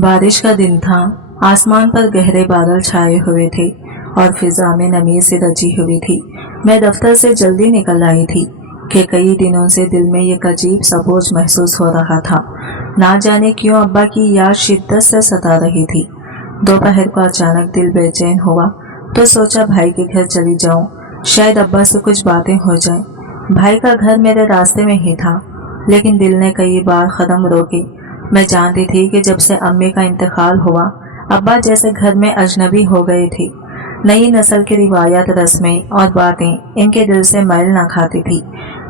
बारिश का दिन था। आसमान पर गहरे बादल छाए हुए थे और फिजा में नमी से रची हुई थी। मैं दफ्तर से जल्दी निकल आई थी कि कई दिनों से दिल में एक अजीब सा बोझ महसूस हो रहा था। ना जाने क्यों अब्बा की याद शिद्दत से सता रही थी। दोपहर को अचानक दिल बेचैन हुआ तो सोचा भाई के घर चली जाऊं, शायद अब्बा से कुछ बातें हो जाएं। भाई का घर मेरे रास्ते में ही था, लेकिन दिल ने कई बार कदम रोके। मैं जानती थी कि जब से अम्मी का इंतकाल हुआ, अब्बा जैसे घर में अजनबी हो गए थे। नई नस्ल की रिवायत, रस्में और बातें इनके दिल से मैल ना खाती थी।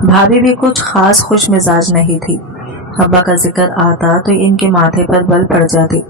भाभी भी कुछ खास खुश मिजाज नहीं थी। अब्बा का जिक्र आता तो इनके माथे पर बल पड़ जाते।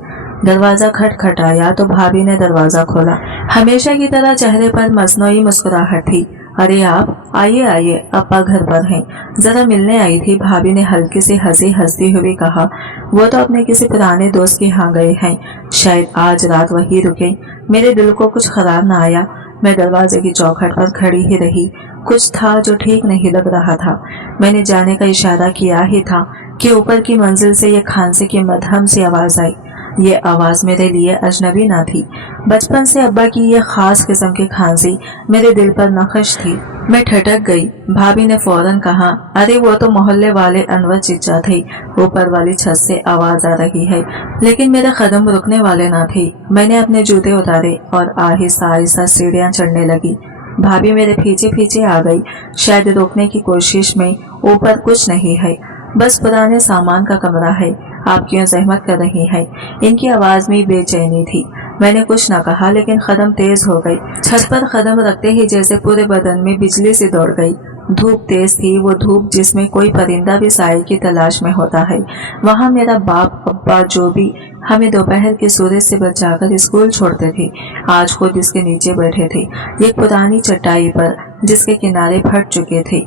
दरवाजा खटखटाया तो भाभी ने दरवाजा खोला। हमेशा की तरह चेहरे पर मसनूई मुस्कुराहट थी। अरे आप आइए आइए, अब्बा घर पर हैं, जरा मिलने आई थी, भाभी ने हल्की सी हंसी हंसती हुई कहा। वो तो अपने किसी पुराने दोस्त के यहाँ गए हैं, शायद आज रात वही रुके। मेरे दिल को कुछ खराब न आया। मैं दरवाजे की चौखट पर खड़ी ही रही। कुछ था जो ठीक नहीं लग रहा था। मैंने जाने का इशारा किया ही था कि ऊपर की मंजिल से ये खांसी की मध्यम सी आवाज आई। ये आवाज मेरे लिए अजनबी ना थी। बचपन से अब्बा की ये खास किस्म की खांसी मेरे दिल पर नक्श थी। मैं ठटक गई। भाभी ने फौरन कहा, अरे वो तो मोहल्ले वाले अनवर चिच्चा थे, ऊपर वाली छत से आवाज आ रही है। लेकिन मेरे कदम रुकने वाले ना थे। मैंने अपने जूते उतारे और आहिस्ता आहिस्ता सीढ़ियां चढ़ने लगी। भाभी मेरे पीछे पीछे आ गई, शायद रोकने की कोशिश में। ऊपर कुछ नहीं है, बस पुराने सामान का कमरा है। आप क्यों जहमत कर रही हैं? इनकी आवाज में बेचैनी थी। मैंने कुछ न कहा, लेकिन कदम तेज हो गई। छत पर कदम रखते ही जैसे पूरे बदन में बिजली सी दौड़ गई। धूप तेज थी, वो धूप जिसमें कोई परिंदा भी साए की तलाश में होता है। वहाँ मेरा बाप अब्बा जो भी हमें दोपहर के सूरज से बचाकर स्कूल छोड़ते थे, आज खुद इसके नीचे बैठे थे, एक पुरानी चटाई पर जिसके किनारे फट चुके थे।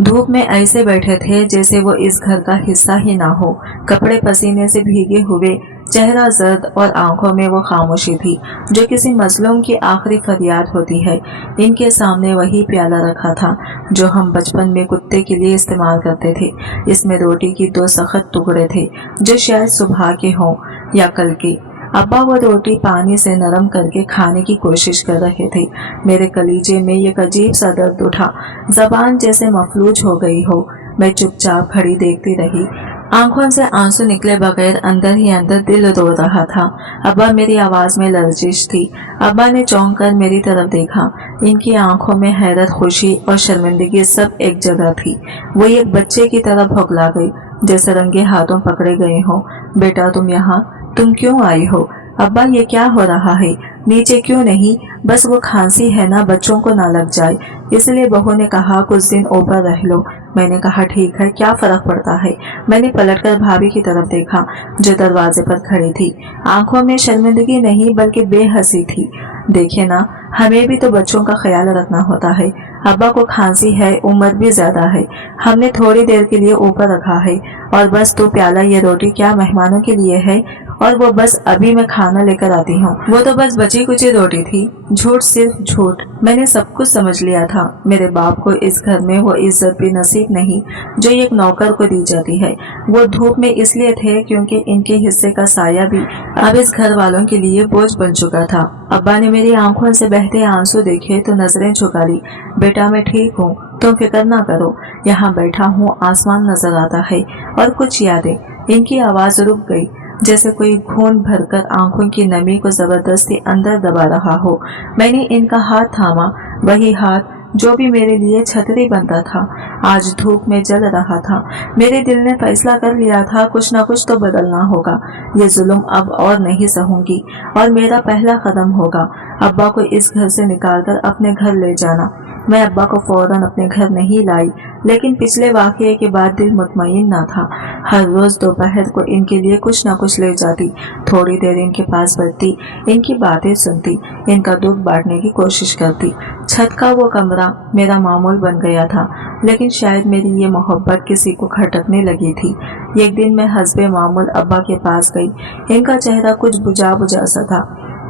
धूप में ऐसे बैठे थे जैसे वो इस घर का हिस्सा ही ना हो। कपड़े पसीने से भीगे हुए, चेहरा जर्द और आंखों में वो खामोशी थी जो किसी मजलूम की आखिरी फरियाद होती है। इनके सामने वही प्याला रखा था जो हम बचपन में कुत्ते के लिए इस्तेमाल करते थे। इसमें रोटी की 2 सख्त टुकड़े थे जो शायद सुबह के हों या कल के। अब्बा वो रोटी पानी से नरम करके खाने की कोशिश कर रहे थे। मेरे कलीजे में एक अजीब सा दर्द उठा, जबान जैसे मफलूज हो गई हो। मैं चुपचाप खड़ी देखती रही। आंखों से आंसू निकले बगैर अंदर ही अंदर दिल रो रहा था। अब्बा मेरी आवाज में लर्जिश थी। अब्बा ने चौंक कर मेरी तरफ देखा। इनकी आंखों में हैरत, खुशी और शर्मिंदगी सब एक जगह थी। वो एक बच्चे की तरह भौंकला गई, जैसे रंगे हाथों पकड़े गए हों। बेटा तुम यहाँ, तुम क्यों आई हो? अब्बा ये क्या हो रहा है? नीचे क्यों नहीं? बस वो खांसी है ना, बच्चों को ना लग जाए, इसलिए बहू ने कहा कुछ दिन ऊपर रह लो। मैंने कहा ठीक है, क्या फर्क पड़ता है। मैंने पलटकर भाभी की तरफ देखा जो दरवाजे पर खड़ी थी। आंखों में शर्मिंदगी नहीं बल्कि बेहसी थी। देखे ना, हमें भी तो बच्चों का ख्याल रखना होता है। अब्बा को खांसी है, उम्र भी ज्यादा है। हमने थोड़ी देर के लिए ऊपर रखा है और बस 2 प्याला ये रोटी क्या मेहमानों के लिए है? और वो बस अभी मैं खाना लेकर आती हूँ। वो तो बस बची कुची रोटी थी। झूठ, सिर्फ झूठ। मैंने सब कुछ समझ लिया था। मेरे बाप को इस घर में वो इज्जत भी नसीब नहीं जो एक नौकर को दी जाती है। वो धूप में इसलिए थे क्योंकि इनके हिस्से का साया भी अब इस घर वालों के लिए बोझ बन चुका था। अब्बा ने मेरी आंखों से बहते आंसू देखे तो नजरें झुका ली। बेटा मैं ठीक हूँ, तुम फिक्र ना करो। यहाँ बैठा हूँ, आसमान नजर आता है और कुछ यादें। इनकी आवाज रुक गई, जैसे कोई खून भरकर आंखों की नमी को जबरदस्ती अंदर दबा रहा हो। मैंने इनका हाथ थामा, वही हाथ जो भी मेरे लिए छतरी बनता था, आज धूप में जल रहा था। मेरे दिल ने फैसला कर लिया था कुछ न कुछ तो बदलना होगा। ये जुल्म अब और नहीं सहूंगी और मेरा पहला कदम होगा अब्बा को इस घर से निकालकर अपने घर ले जाना। मैं अब्बा को फौरन अपने घर नहीं लाई, लेकिन पिछले वाकये के बाद दिल मुतमईन ना था। हर रोज दोपहर को इनके लिए कुछ न कुछ ले जाती, थोड़ी देर इनके पास बैठती, इनकी बातें सुनती, इनका दुख बांटने की कोशिश करती। छत का वो कमरा मेरा मामूल बन गया था, लेकिन शायद मेरी ये मोहब्बत किसी को खटकने लगी थी। एक दिन मैं हस्बे मामूल अब्बा के पास गई। इनका चेहरा कुछ बुझा बुझा सा था।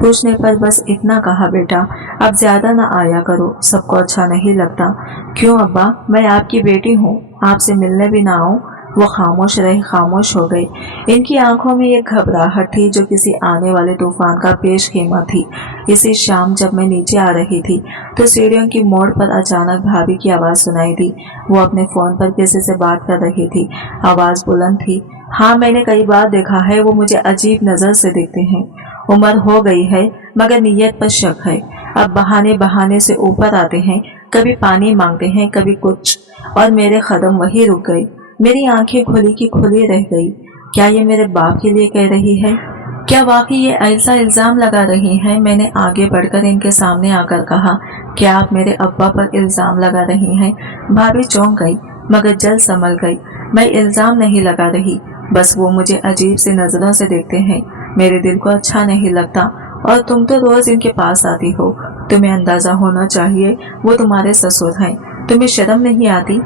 पूछने पर बस इतना कहा, बेटा अब ज्यादा ना आया करो, सबको अच्छा नहीं लगता। क्यों अब्बा, मैं आपकी बेटी हूँ, आपसे मिलने भी ना आऊँ? वो खामोश रहे, खामोश हो गए। इनकी आंखों में एक घबराहट थी जो किसी आने वाले तूफान का पेश खेमा थी। इसी शाम जब मैं नीचे आ रही थी तो सीढ़ियों की मोड़ पर अचानक भाभी की आवाज़ सुनाई दी। वो अपने फ़ोन पर किसी से बात कर रही थी। आवाज़ बुलंद थी। हाँ, मैंने कई बार देखा है, वो मुझे अजीब नज़र से देखते हैं। उम्र हो गई है मगर नीयत पर शक है। अब बहाने बहाने से ऊपर आते हैं, कभी पानी मांगते हैं, कभी कुछ, और मेरे कदम वही रुक गए। मेरी आंखें खुली की खुली रह गई। क्या ये मेरे बाप के लिए कह रही है? क्या वाकई ये ऐसा इल्ज़ाम लगा रही है? मैंने आगे बढ़कर इनके सामने आकर कहा, क्या आप मेरे अब्बा पर इल्ज़ाम लगा रही हैं? भाभी चौंक गई मगर जल्द संभल गई। मैं इल्ज़ाम नहीं लगा रही, बस वो मुझे अजीब सी नज़रों से देखते हैं। मेरे दिल को अच्छा नहीं लगता, और तुम तो रोज़ इनके पास आती हो। तुम्हें अंदाज़ा होना चाहिए वो तुम्हारे ससुर हैं। तुम्हें शर्म नहीं आती?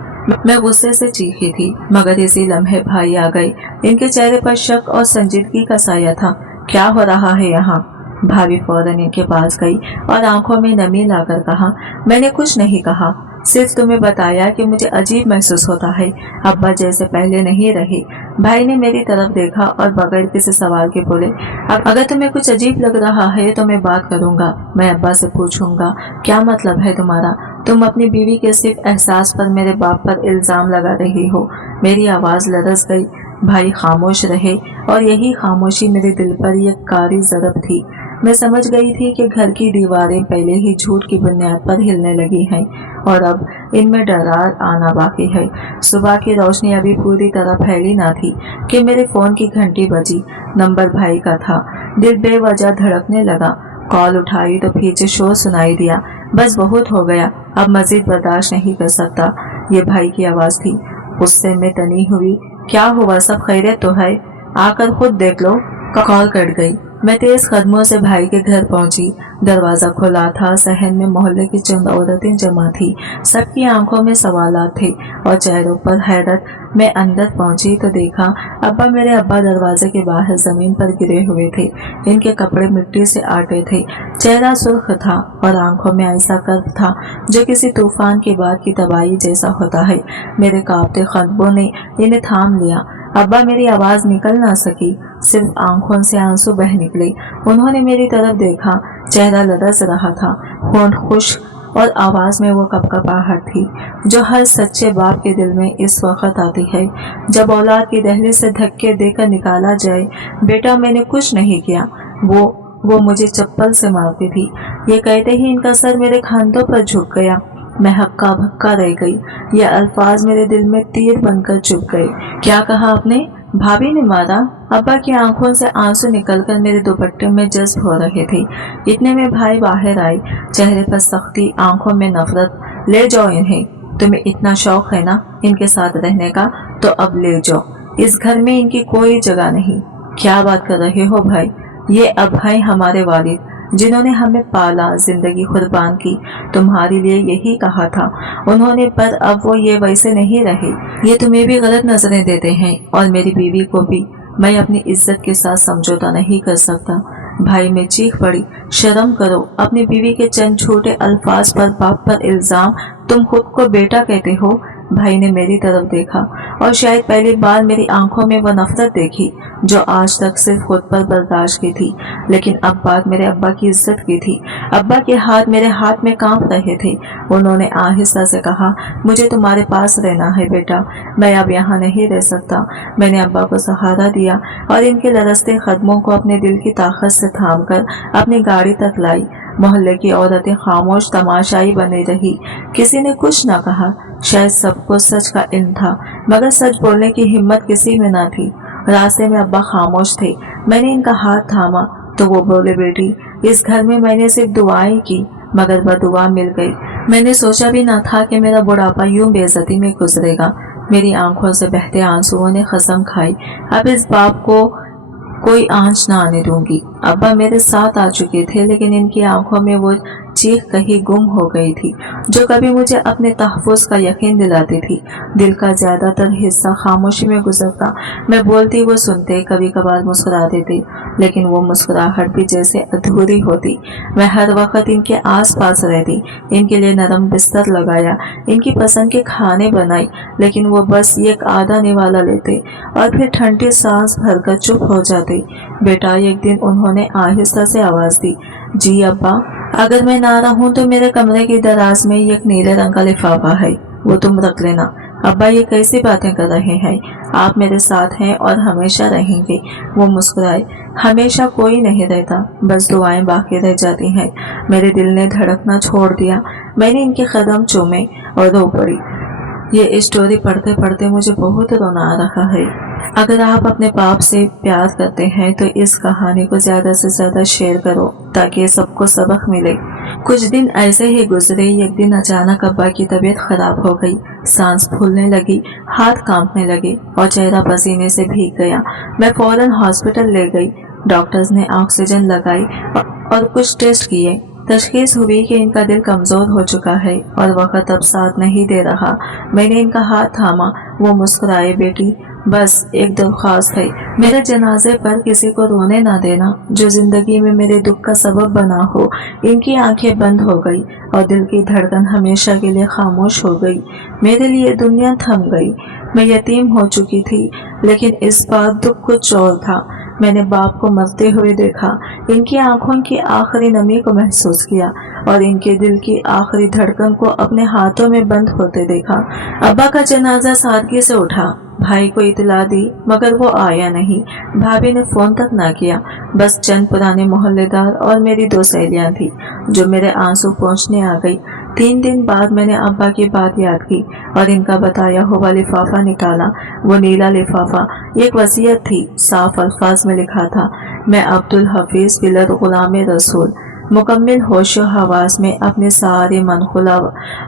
मैं गुस्से से चीखी थी मगर इसी लम्हे भाई आ गए। इनके चेहरे पर शक और संजीदगी का साया था। क्या हो रहा है यहाँ? भाभी फौरन इनके पास गई और आंखों में नमी लाकर कहा, मैंने कुछ नहीं कहा, सिर्फ तुम्हें बताया कि मुझे अजीब महसूस होता है। अब्बा जैसे पहले नहीं रहे। भाई ने मेरी तरफ देखा और बगैर किसी सवाल के बोले, अब अगर तुम्हें कुछ अजीब लग रहा है तो मैं बात करूंगा। मैं अब्बा से पूछूंगा, क्या मतलब है तुम्हारा? तुम अपनी बीवी के सिर्फ एहसास पर मेरे बाप पर इल्ज़ाम लगा रही हो। मेरी आवाज़ लरस गई। भाई खामोश रहे और यही खामोशी मेरे दिल पर एक कारी ज़रब थी। मैं समझ गई थी कि घर की दीवारें पहले ही झूठ की बुनियाद पर हिलने लगी हैं और अब इनमें दरार आना बाकी है। सुबह की रोशनी अभी पूरी तरह फैली ना थी कि मेरे फ़ोन की घंटी बजी। नंबर भाई का था। दिल बेवजह धड़कने लगा। कॉल उठाई तो पीछे शोर सुनाई दिया। बस बहुत हो गया, अब मज़ीद बर्दाश्त नहीं कर सकता। ये भाई की आवाज़ थी। गुस्से में तनी हुई, क्या हुआ, सब खैरियत तो है? आकर खुद देख लो। कॉल कट गई। मैं तेज कदमों से भाई के घर पहुंची। दरवाजा खुला था। सहन में मोहल्ले की चंद औरतें जमा थी। सबकी आंखों में सवालात थे और चेहरों पर हैरत। मैं अंदर पहुंची तो देखा मेरे अब्बा दरवाजे के बाहर जमीन पर गिरे हुए थे। इनके कपड़े मिट्टी से आटे थे। चेहरा सुर्ख था और आंखों में ऐसा कर्व था जो किसी तूफान के बाद की तबाही जैसा होता है। मेरे कांपते कदमों ने इन्हें थाम लिया। अब्बा मेरी आवाज़ निकल ना सकी, सिर्फ आंखों से आंसू बह निकले। उन्होंने मेरी तरफ देखा। चेहरा लरस रहा था, होंठ खुश और आवाज़ में वो कपकपाहट थी जो हर सच्चे बाप के दिल में इस वक्त आती है जब औलाद की दहलीज से धक्के देकर निकाला जाए। बेटा, मैंने कुछ नहीं किया। वो मुझे चप्पल से मारती थी। ये कहते ही इनका सर मेरे खांधों पर झुक गया। मैं हक्का भक्का रह गई। ये अल्फाज मेरे दिल में तीर बनकर चुभ गए। क्या कहा आपने? भाभी ने मारा? अब्बा की आंखों से आंसू निकलकर मेरे दुपट्टे में जज्ब हो रहे थे। इतने में भाई बाहर आए, चेहरे पर सख्ती, आंखों में नफरत। ले जाओ इन्हें, तुम्हें इतना शौक है ना इनके साथ रहने का, तो अब ले जाओ। इस घर में इनकी कोई जगह नहीं। क्या बात कर रहे हो भाई? ये अब हैं हमारे वालिद जिन्होंने हमें पाला, जिंदगी कुर्बान की। तुम्हारे लिए यही कहा था उन्होंने, पर अब वो ये वैसे नहीं रहे। ये तुम्हें भी गलत नजरें देते हैं और मेरी बीवी को भी। मैं अपनी इज्जत के साथ समझौता नहीं कर सकता। भाई में चीख पड़ी, शर्म करो। अपनी बीवी के चंद छोटे अल्फाज पर बाप पर इल्जाम। तुम खुद को बेटा कहते हो। भाई ने मेरी तरफ देखा और शायद पहली बार मेरी आंखों में वह नफरत देखी जो आज तक सिर्फ खुद पर बर्दाश्त की थी। लेकिन अब बात मेरे अब्बा की इज्जत की थी। अब्बा के हाथ मेरे हाथ में कांप रहे थे। उन्होंने आहिस्ता से कहा, मुझे तुम्हारे पास रहना है बेटा, मैं अब यहाँ नहीं रह सकता। मैंने अब्बा को सहारा दिया और इनके लरसते कदमों को अपने दिल की ताकत से थाम कर अपनी गाड़ी तक लाई। मोहल्ले की औरतें खामोश तमाशाई बनी रही। किसी ने कुछ न कहा। शायद सबको सच का इल्म था मगर सच बोलने की हिम्मत किसी में न थी। रास्ते में अब्बा खामोश थे। मैंने इनका हाथ थामा तो वो बोले, बेटी, इस घर में मैंने सिर्फ दुआएं की मगर बदुआ मिल गई। मैंने सोचा भी न था कि मेरा बुढ़ापा यूं बेइज्जती में गुजरेगा। मेरी आंखों से बहते आंसुओं ने कसम खाई, अब इस बाप को कोई आंच न आने दूंगी। अब्बा मेरे साथ आ चुके थे लेकिन इनकी आंखों में वो चीख कहीं गुम हो गई थी, जो कभी मुझे अपने तहफ़्फ़ुज़ का यकीन दिलाती थी। दिल का ज़्यादातर हिस्सा खामोशी में गुजरता। मैं बोलती, वो सुनते, कभी कभार मुस्कुरा देते, लेकिन वो मुस्कुराहट भी जैसे अधूरी होती। मैं हर वक्त इनके आस पास रहती, इनके लिए नरम बिस्तर लगाया, इनकी पसंद के खाने बनाई, लेकिन वो बस एक आधा निवाला लेते और फिर ठंडी सांस भरकर चुप हो जाते। बेटा, एक दिन उन्होंने आहिस्ता से आवाज़ दी, जी अब्बा, अगर मैं ना रहूं तो मेरे कमरे की दराज में एक नीले रंग का लिफाफा है, वो तुम रख लेना। अब्बा, ये कैसी बातें कर रहे हैं? आप मेरे साथ हैं और हमेशा रहेंगे। वो मुस्कुराए, हमेशा कोई नहीं रहता, बस दुआएं बाकी रह जाती हैं। मेरे दिल ने धड़कना छोड़ दिया। मैंने इनके कदम चूमे और रो पड़ी। ये स्टोरी पढ़ते पढ़ते मुझे बहुत रोना आ रहा है। अगर आप अपने बाप से प्यार करते हैं तो इस कहानी को ज़्यादा से ज़्यादा शेयर करो ताकि सबको सबक मिले। कुछ दिन ऐसे ही गुजरे। एक दिन अचानक अब्बा की तबीयत खराब हो गई, सांस फूलने लगी, हाथ कांपने लगे और चेहरा पसीने से भीग गया। मैं फौरन हॉस्पिटल ले गई। डॉक्टर्स ने ऑक्सीजन लगाई और कुछ टेस्ट किए। तशखीस हुई कि इनका दिल कमज़ोर हो चुका है और वक्त अब साथ नहीं दे रहा। मैंने इनका हाथ थामा। वो मुस्कुराए, बेटी, बस एक दरख्वास्त है, मेरे जनाजे पर किसी को रोने ना देना जो जिंदगी में मेरे दुख का सबब बना हो। इनकी आंखें बंद हो गई और दिल की धड़कन हमेशा के लिए खामोश हो गई। मेरे लिए दुनिया थम गई। मैं यतीम हो चुकी थी, लेकिन इस बार दुख कुछ और था। मैंने बाप को मरते हुए देखा, इनकी आंखों की आखिरी नमी को महसूस किया और इनके दिल की आखिरी धड़कन को अपने हाथों में बंद होते देखा। अब्बा का जनाजा सादगी से उठा। भाई को इतला दी, मगर वो आया नहीं। भाभी ने फोन तक ना किया। बस चंद पुराने मोहल्लेदार और मेरी 2 सहेलियां थी जो मेरे आंसू पोंछने आ गई। 3 दिन बाद मैंने अब्बा की बात याद की और इनका बताया हुआ लिफाफा निकाला। वो नीला लिफाफा एक वसीयत थी। साफ अल्फाज में लिखा था, मैं अब्दुल हफीज बिलर गुलाम रसूल मुकम्मिल होशो हवास में अपनी सारी मनखुला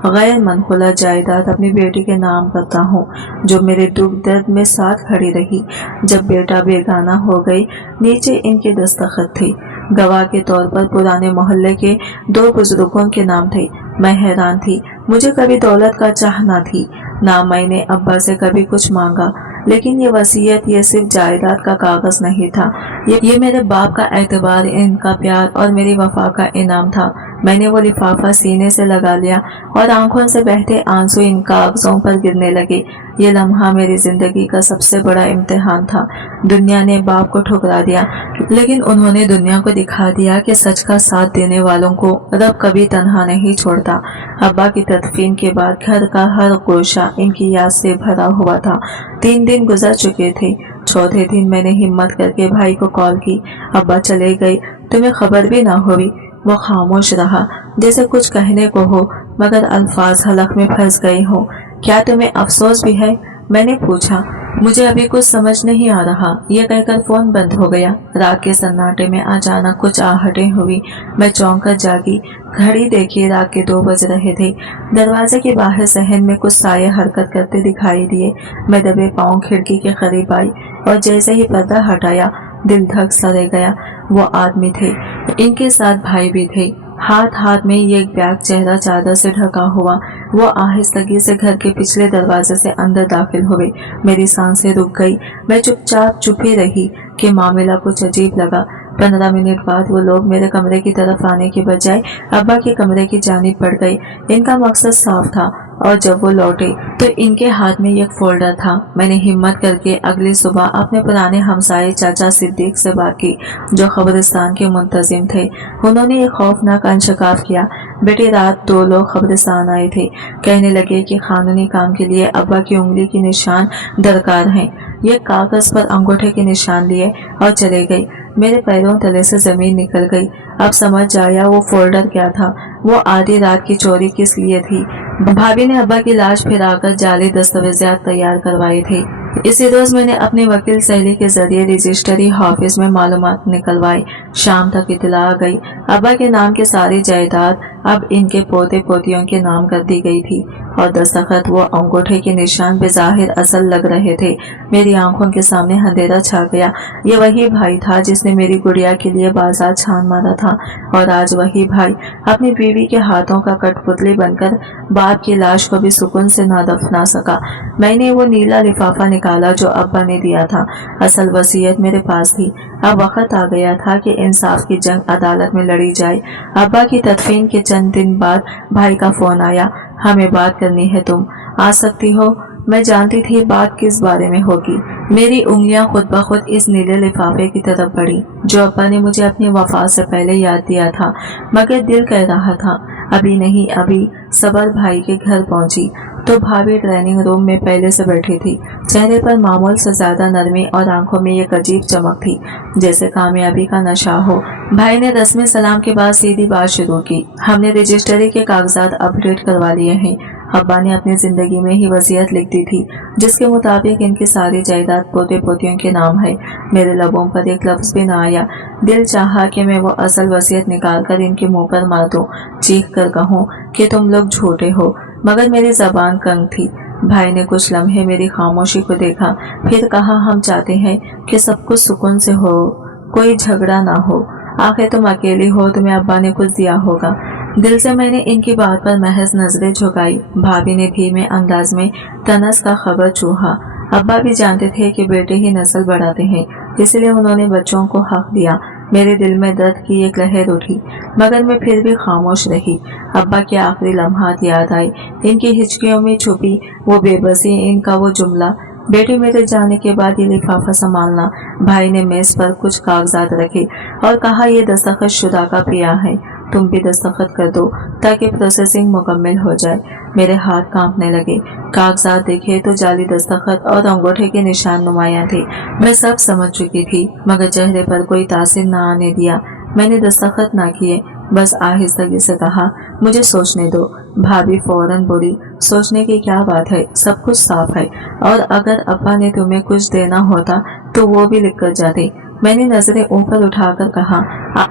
गैर मनखुला जायदाद अपनी बेटी के नाम करता हूँ, जो मेरे दुख दर्द में साथ खड़ी रही जब बेटा बेगाना हो गई। नीचे इनके दस्तखत थे। गवाह के तौर पर पुराने मोहल्ले के 2 बुजुर्गों के नाम थे। मैं हैरान थी। मुझे कभी दौलत का चाह ना थी, ना मैंने अब्बा से कभी कुछ मांगा, लेकिन ये वसीयत, ये सिर्फ जायदाद का कागज नहीं था, ये मेरे बाप का एतबार, इनका प्यार और मेरी वफा का इनाम था। मैंने वो लिफाफा सीने से लगा लिया और आंखों से बहते आंसू इन कागजों पर गिरने लगे। ये लम्हा मेरी जिंदगी का सबसे बड़ा इम्तिहान था। दुनिया ने बाप को ठुकरा दिया, लेकिन उन्होंने दुनिया को दिखा दिया कि सच का साथ देने वालों को रब कभी तन्हा नहीं छोड़ता। अब्बा की तदफीन के बाद घर का हर गोशा इनकी याद से भरा हुआ था। 3 दिन गुजर चुके थे। चौथे दिन मैंने हिम्मत करके भाई को कॉल की। अब्बा चले गए, तुम्हें खबर भी ना हुई। वो खामोश रहा, जैसे कुछ कहने को हो, मगर अल्फाज हलक में फंस गए हो। क्या तुम्हें अफसोस भी है? मैंने पूछा। मुझे अभी कुछ समझ नहीं आ रहा, यह कहकर फोन बंद हो गया। रात के सन्नाटे में अचानक कुछ आहटें हुई। मैं चौंक कर जागी। घड़ी देखी, रात के 2 बज रहे थे। दरवाजे के बाहर सहन में कुछ साये हरकत करते दिखाई दिए। मैं दबे पांव खिड़की के करीब आई और जैसे ही पर्दा हटाया, दिल धक सा रह गया। वो आदमी थे, इनके साथ भाई भी थे। हाथ हाथ में एक बैग, चेहरा चादर से ढका हुआ। वो आहिस्तगी से घर के पिछले दरवाजे से अंदर दाखिल हुए। मेरी सांसें रुक गई। मैं चुपचाप चुप ही रही कि मामला कुछ अजीब लगा। 15 मिनट बाद वो लोग मेरे कमरे की तरफ आने के बजाय अब्बा के कमरे की जानिब बढ़ गए। इनका मकसद साफ था और जब वो लौटे तो इनके हाथ में एक फोल्डर था। मैंने हिम्मत करके अगली सुबह अपने पुराने हमसाये चाचा सिद्दीक से बात की, जो कब्रिस्तान के मुंतजिम थे। उन्होंने एक खौफनाक इंतखाब किया। बेटे, रात 2 लोग कब्रिस्तान आए थे। कहने लगे कि कानूनी काम के लिए अब्बा की उंगली की निशान दरकार हैं। ये कागज पर अंगूठे के निशान लिए और चले गए। मेरे पैरों तले से जमीन निकल गई। अब समझ आया वो फोल्डर क्या था। वो आधी रात की चोरी किस लिए थी। भाभी ने अब्बा की लाश फिराकर जाली दस्तावेजात तैयार करवाए थे। इसी रोज मैंने अपने वकील सहेली के जरिए रजिस्ट्री ऑफिस में मालूमात निकलवाई। शाम तक इतला आ गई। अब्बा के नाम की सारी जायदाद अब इनके पोते पोतियों के नाम कर दी गई थी और दस्तखत वो अंगूठे के निशान बेजाहिर असल लग रहे थे। मेरी आंखों के सामने अंधेरा छा गया। ये वही भाई था जिसने मेरी गुड़िया के लिए बाजार छान मारा था और आज वही भाई अपनी बीवी के हाथों का कठपुतली बनकर बाप की लाश को भी सुकून से ना दफना सका। मैंने वो नीला लिफाफा निकाला जो अब्बा ने दिया था। असल वसीयत मेरे पास थी। अब वक्त आ गया था कि इंसाफ की जंग अदालत में लड़ी जाए। अब्बा की तदफीन के चंद दिन बाद भाई का फोन आया। हमें बात करनी है, तुम आ सकती हो? मैं जानती थी बात किस बारे में होगी। मेरी उंगलियां खुद ब खुद इस नीले लिफाफे की तरफ बढ़ी जो अब्बा ने मुझे अपनी वफात से पहले याद दिया था, मगर दिल कह रहा था अभी नहीं अभी। सबर भाई के घर पहुंची तो भाभी ट्रेनिंग रूम में पहले से बैठी थी। चेहरे पर मामूल से ज्यादा नरमी और आंखों में एक अजीब चमक थी, जैसे कामयाबी का नशा हो। भाई ने रस्मी सलाम के बाद सीधी बात शुरू की। हमने रजिस्ट्री के कागजात अपडेट करवा लिए हैं। अब्बा ने अपनी जिंदगी में ही वसीयत लिख दी थी जिसके मुताबिक इनकी सारी जायदाद पोते पोतियों के नाम है। मेरे लबों पर एक लफ्ज भी ना आया। दिल चाहा कि मैं वो असल वसीयत निकाल कर इनके मुंह पर मार दूं, चीख कर कहूं कि तुम लोग झूठे हो, मगर मेरी जबान कंग थी। भाई ने कुछ लम्हे मेरी खामोशी को देखा, फिर कहा हम चाहते हैं कि सब कुछ सुकून से हो, कोई झगड़ा ना हो। आखिर तुम अकेली हो, तुम्हें अब्बा ने कुछ दिया होगा। दिल से मैंने इनकी बात पर महज नजरें झुकाई। भाभी ने धीमे अंदाज में तनस का खबर चूहा। अब्बा भी जानते थे कि बेटे ही नस्ल बढ़ाते हैं, इसलिए उन्होंने बच्चों को हक दिया। मेरे दिल में दर्द की एक लहर उठी, मगर मैं फिर भी खामोश रही। अब्बा के आखिरी लम्हात याद आए, इनकी हिचकियों में छुपी वो बेबसी, इनका वो जुमला, बेटे मेरे जाने के बाद ये लिफाफा संभालना। भाई ने मेज पर कुछ कागजात रखे और कहा ये दस्तखत शुदा का पिया है, तुम भी दस्तखत कर दो ताकि प्रोसेसिंग मुकम्मल हो जाए। मेरे हाथ कांपने लगे। कागजात देखे तो जाली दस्तखत और अंगूठे के निशान नुमाया थे। मैं सब समझ चुकी थी, मगर चेहरे पर कोई तासिर न आने दिया। मैंने दस्तखत ना किए, बस आहिस्तगी से कहा मुझे सोचने दो। भाभी फौरन बोली सोचने की क्या बात है, सब कुछ साफ है, और अगर अब्बा ने तुम्हें कुछ देना होता तो वो भी लिख कर जाते। मैंने नजरें ऊपर उठाकर कहा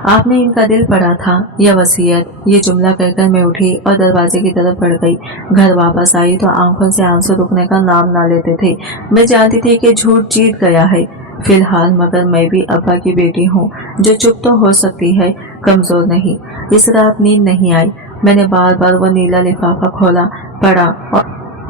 आपने इनका दिल पढ़ा था, यह वसीयत। ये जुमला कहकर मैं उठी और दरवाजे की तरफ बढ़ गई। घर वापस आई तो आंखों से आंसू रुकने का नाम ना लेते थे। मैं जानती थी कि झूठ जीत गया है फिलहाल, मगर मैं भी अब्बा की बेटी हूँ जो चुप तो हो सकती है, कमजोर नहीं। इस रात नींद नहीं आई। मैंने बार बार वो नीला लिफाफा खोला, पढ़ा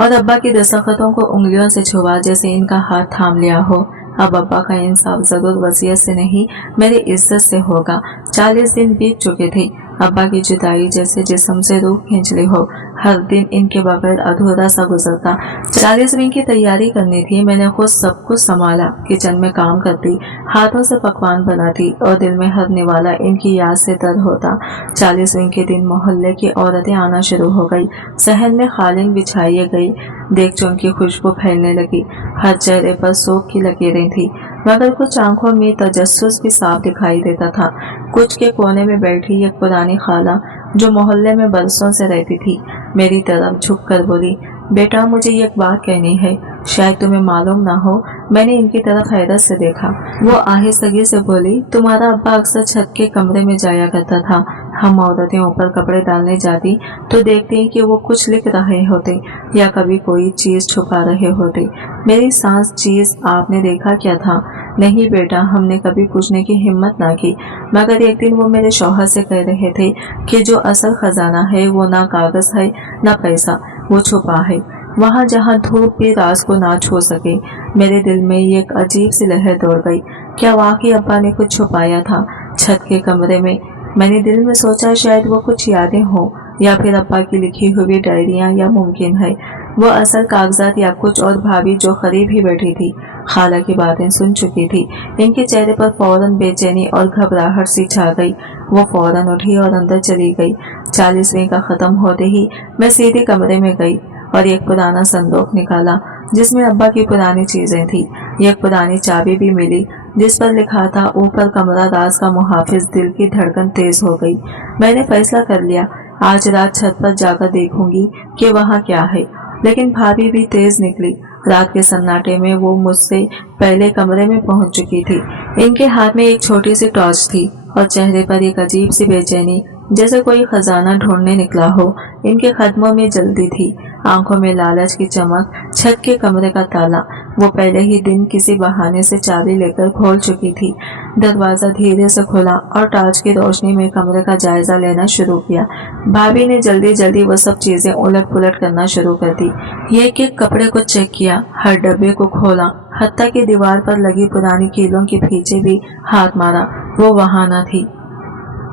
और अब्बा की दस्तखतों को उंगलियों से छुआ जैसे इनका हाथ थाम लिया हो। अब अब्बा का इंसाफ जरूर वसीयत से नहीं मेरी इज्जत से होगा। 40 दिन बीत चुके थे। अब्बा की जुदाई जैसे जिस्म से रूह खींच ली हो। हर दिन इनके बगैर अधूरा सा गुजरता। 40वीं की तैयारी करनी थी। मैंने खुद सब कुछ संभाला, किचन में काम करती, हाथों से पकवान बनाती और दिल में हर निवाला इनकी याद से तर होता। 40वीं के दिन मोहल्ले की औरतें आना शुरू हो गई। सहन में कालीन बिछाई गई, देगचों की खुशबू फैलने लगी। हर चेहरे पर शोक की लकीरें थी, मगर कुछ आंखों में तजस्सुस भी साफ दिखाई देता था। कुछ के कोने में बैठी एक पुरानी खाला जो मोहल्ले में बरसों से रहती थी, मेरी तरफ झुककर बोली बेटा मुझे एक बात कहनी है, शायद तुम्हें मालूम ना हो। मैंने इनकी तरफ हैरत से देखा। वो आहिस्तगी से बोली तुम्हारा अब्बा अक्सर छत के कमरे में जाया करता था। हम औरतें ऊपर कपड़े डालने जाती तो देखते कि वो कुछ लिख रहे होते या कभी कोई चीज छुपा रहे होते। मेरी सांस चीज आपने देखा क्या था? नहीं बेटा, हमने कभी पूछने की हिम्मत ना की, मगर एक दिन वो मेरे शौहर से कह रहे थे कि जो असल खजाना है वो ना कागज है ना पैसा, वो छुपा है वहाँ जहाँ धूप भी राज को ना छू सके। मेरे दिल में एक अजीब सी लहर दौड़ गई। क्या वाकई अब्बा ने कुछ छुपाया था छत के कमरे में? मैंने दिल में सोचा शायद वो कुछ यादें हो या फिर अब्बा की लिखी हुई डायरियां, या मुमकिन है वो असल कागजात या कुछ और। भाभी जो करीब ही बैठी थी खाला की बातें सुन चुकी थी। इनके चेहरे पर फौरन बेचैनी और घबराहट सी छा गई। वो फौरन उठी और अंदर चली गई। 40वीं का खत्म होते ही मैं सीधे कमरे में गई और एक पुराना संदूक निकाला जिसमें अब्बा की पुरानी चीजें थी। एक पुरानी चाबी भी मिली जिस पर लिखा था ऊपर कमरा राज का मुहाफिज। दिल की धड़कन तेज हो गई। मैंने फैसला कर लिया आज रात छत पर जाकर देखूंगी कि वहाँ क्या है। लेकिन भाभी भी तेज निकली। रात के सन्नाटे में वो मुझसे पहले कमरे में पहुंच चुकी थी। इनके हाथ में एक छोटी सी टॉर्च थी और चेहरे पर एक अजीब सी बेचैनी। जैसे कोई खजाना ढूंढने निकला हो। इनके कदमों में जल्दी थी, आंखों में लालच की चमक। छत के कमरे का ताला वो पहले ही दिन किसी बहाने से चाबी लेकर खोल चुकी थी। दरवाजा धीरे से खुला और टॉर्च की रोशनी में कमरे का जायजा लेना शुरू किया। भाभी ने जल्दी जल्दी वो सब चीजें उलट पुलट करना शुरू कर दी। एक एक कपड़े को चेक किया, हर डब्बे को खोला, हत्ता की दीवार पर लगी पुरानी कीलों के पीछे भी हाथ मारा। वो वहां न थी।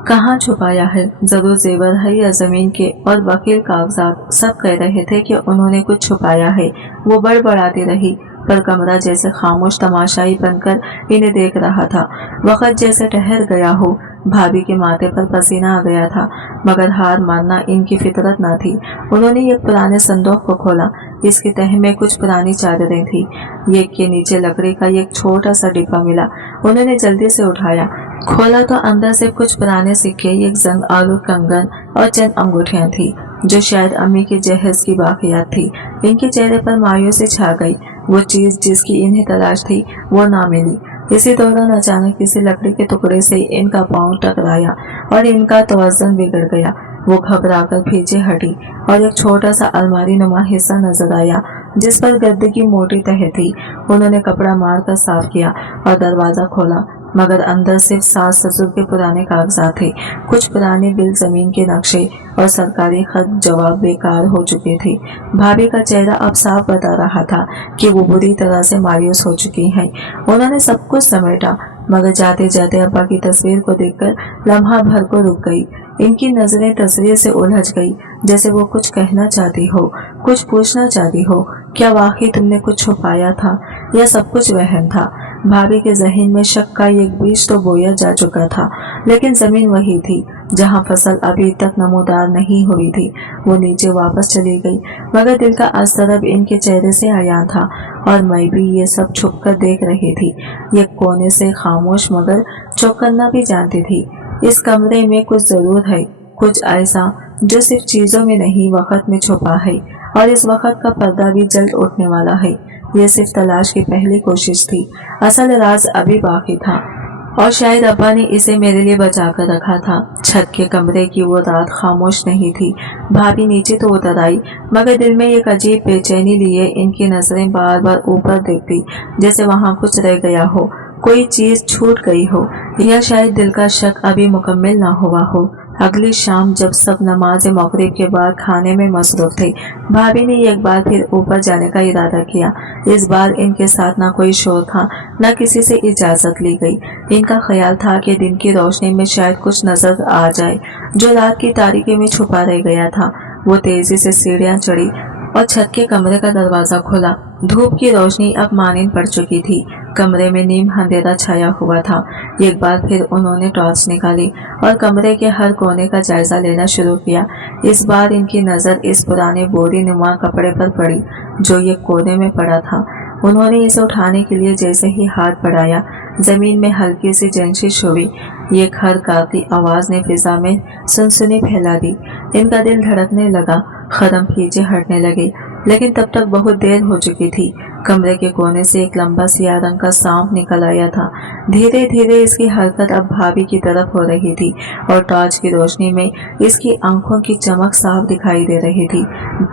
कहाँ छुपाया है? जरूर जेवर है या जमीन के और वकील कागजात। सब कह रहे थे कि उन्होंने कुछ छुपाया है। वो बड़बड़ाती रही, पर कमरा जैसे खामोश तमाशाई बनकर इन्हें देख रहा था। वक्त जैसे ठहर गया हो। भाभी के माथे पर पसीना आ गया था, मगर हार मानना इनकी फितरत न थी। उन्होंने एक पुराने संदूक को खोला। इसकी तह में कुछ पुरानी चादरें थी। एक के नीचे लकड़ी का एक छोटा सा डिब्बा मिला। उन्होंने जल्दी से उठाया, खोला तो अंदर से कुछ पुराने सिक्के, एक जंग आलू कंगन और चंद अंगूठियां थी, जो शायद अम्मी के जहेज की बाकियात थी। इनके चेहरे पर मायूसी छा गई। वो चीज जिसकी इन्हें तलाश थी वो ना मिली। इसी दौरान अचानक किसी लकड़ी के टुकड़े से इनका पांव टकराया और इनका तवज्जुन बिगड़ गया। वो घबराकर पीछे हटी और एक छोटा सा अलमारी नुमा हिस्सा नजर आया, जिस पर गद्दे की मोटी तह थी। उन्होंने कपड़ा मारकर साफ किया और दरवाजा खोला, मगर अंदर सिर्फ सास ससुर के पुराने कागजात थे। कुछ पुराने बिल, जमीन के नक्शे और सरकारी खत जवाब बेकार हो चुके थे। भाभी का चेहरा अब साफ बता रहा था कि वो बुरी तरह से मायूस हो चुकी हैं। उन्होंने सब कुछ समेटा, मगर जाते जाते अब्बा की तस्वीर को देखकर लम्हा भर को रुक गई। इनकी नजरें तस्वीर से उलझ गई, जैसे वो कुछ कहना चाहती हो, कुछ पूछना चाहती हो। क्या वाकई तुमने कुछ छुपाया था या सब कुछ वहम था? भाभी के जहन में शक का एक बीज तो बोया जा चुका था, लेकिन जमीन वही थी जहां फसल अभी तक नमूदार नहीं हुई थी। वो नीचे वापस चली गई, मगर दिल का अस्तरब इनके चेहरे से आया था, और मैं भी ये सब छुप कर देख रही थी। ये कोने से खामोश मगर चुप करना भी जानती थी। इस कमरे में कुछ जरूर है, कुछ ऐसा जो सिर्फ चीजों में नहीं वक्त में छुपा है, और इस वक्त का पर्दा भी जल्द उठने वाला है। ये सिर्फ तलाश की पहली कोशिश थी, असल राज अभी बाकी था, और शायद अब्बा ने इसे मेरे लिए बचा कर रखा था। छत के कमरे की वो रात खामोश नहीं थी। भाभी नीचे तो उतर आई, मगर दिल में एक अजीब बेचैनी लिए इनकी नजरें बार बार ऊपर देखती, जैसे वहां कुछ रह गया हो, कोई चीज छूट गई हो, या शायद दिल का शक अभी मुकम्मल ना हुआ हो। अगली शाम जब सब नमाज मगरिब के बाद खाने में मसरूफ थे, भाभी ने एक बार फिर ऊपर जाने का इरादा किया। इस बार इनके साथ ना कोई शोर था, न किसी से इजाजत ली गई। इनका ख्याल था कि दिन की रोशनी में शायद कुछ नजर आ जाए जो रात की तारीकी में छुपा रह गया था। वो तेजी से सीढ़ियां चढ़ी और छत के कमरे का दरवाजा खोला। धूप की रोशनी अब मानिन पड़ चुकी थी। कमरे में नीम अंधेरा छाया हुआ था। एक बार फिर उन्होंने टॉर्च निकाली और कमरे के हर कोने का जायजा लेना शुरू किया। इस बार इनकी नजर इस पुराने बोरी नुमा कपड़े पर पड़ी जो एक कोने में पड़ा था। उन्होंने इसे उठाने के लिए जैसे ही हाथ बढ़ाया, जमीन में हल्की सी जंशिश हुई। ये खरकाती आवाज ने फिजा में सनसनी फैला दी। इनका दिल धड़कने लगा, कदम पीछे हटने लगे, लेकिन तब तक बहुत देर हो चुकी थी। कमरे के कोने से एक लंबा सियाह रंग का सांप निकल आया था। धीरे धीरे इसकी हरकत अब भाभी की तरफ हो रही थी, और टॉर्च की रोशनी में इसकी आंखों की चमक साफ दिखाई दे रही थी।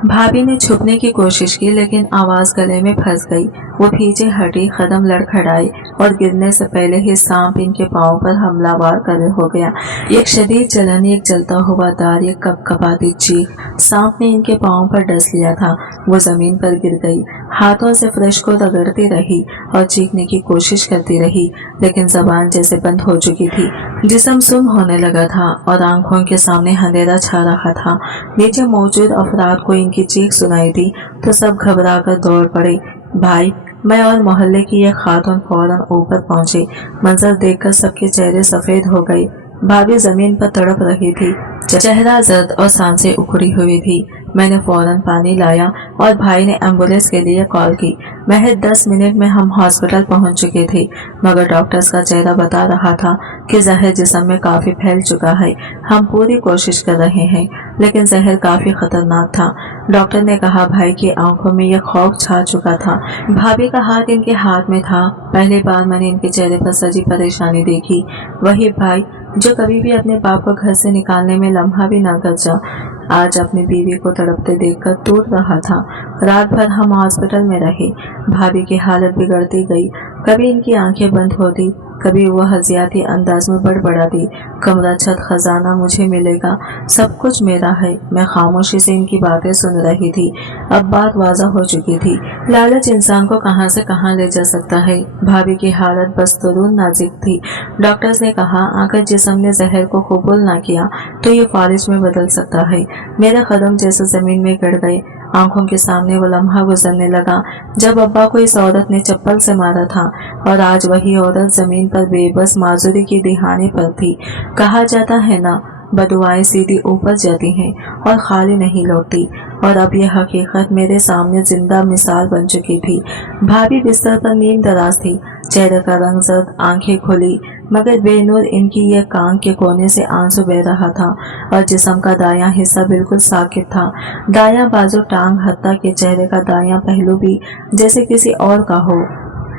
भाभी ने छुपने की कोशिश की, लेकिन आवाज गले में फंस गई। वो पीछे हटी, कदम लड़खड़ाए, और गिरने से पहले ही सांप इनके पांव पर हमलावर कर हो गया। एक शदीद जलन, एक जलता हुआ दार, एक कपकपाती चीख। सांप ने इनके पांव पर डस लिया था। वो जमीन पर गिर गई, हाथों से फ्रेश को रगड़ती रही और चीखने की कोशिश करती रही, लेकिन जबान जैसे बंद हो चुकी थी। जिस्म सुन्न होने लगा था और आंखों के सामने अंधेरा छा रहा था। नीचे मौजूद अफराद को इनकी चीख सुनाई दी तो सब घबरा कर दौड़ पड़े। भाई, मैं और मोहल्ले की एक खातून फौरन ऊपर पहुंचे। मंजर देखकर सबके चेहरे सफेद हो गए। भाभी जमीन पर तड़प रही थी, चेहरा जर्द और सांसें उखड़ी हुई थी। मैंने फौरन पानी लाया और भाई ने एम्बुलेंस के लिए कॉल की। महज 10 मिनट में हम हॉस्पिटल पहुंच चुके थे, मगर डॉक्टर्स का चेहरा बता रहा था कि जहर जिस्म में काफी फैल चुका है। हम पूरी कोशिश कर रहे हैं, लेकिन जहर काफी खतरनाक था। डॉक्टर ने कहा भाई की आंखों में यह खौफ छा चुका था। भाभी का हाथ इनके हाथ में था। पहली बार मैंने इनके चेहरे पर सजी परेशानी देखी। वही भाई, जो कभी भी अपने बाप को घर से निकालने में लम्हा भी ना गजा, आज अपनी बीवी को तड़पते देखकर टूट रहा था। रात भर हम हॉस्पिटल में रहे। भाभी की हालत बिगड़ती गई। कभी इनकी आंखें बंद होती, कभी वो हजियाती अंदाज में बड़बड़ाती, कमरा, छत, खजाना मुझे मिलेगा, सब कुछ मेरा है। मैं खामोशी से इनकी बातें सुन रही थी। अब बात वाज़ा हो चुकी थी। लालच इंसान को कहां से कहां ले जा सकता है। भाभी की हालत बस्तरून नाजुक थी। डॉक्टर्स ने कहा, अगर जिस्म ने जहर को कबूल ना किया तो ये फालिज में बदल सकता है। मेरे कदम जैसे जमीन में गिर गए। आंखों के सामने वो लम्हा गुजरने लगा जब अब्बा को इस औरत ने चप्पल से मारा था, और आज वही औरत जमीन पर बेबस माजूरी की दिहाने पर थी। कहा जाता है ना, बदुआएं सीधी ऊपर जाती हैं और खाली नहीं लौटती, और अब यह हकीकत मेरे सामने जिंदा मिसाल बन चुकी थी। भाभी बिस्तर पर नींद दराज थी, चेहरे का रंग जर्द, आंखें खुली, मगर बेनूर इनकी यह कान के कोने से आंसू बह रहा था, और जिस्म का दायां हिस्सा बिल्कुल साकित था। दायां बाजू, टांग, हत्ता के चेहरे का दायां पहलू भी जैसे किसी और का हो।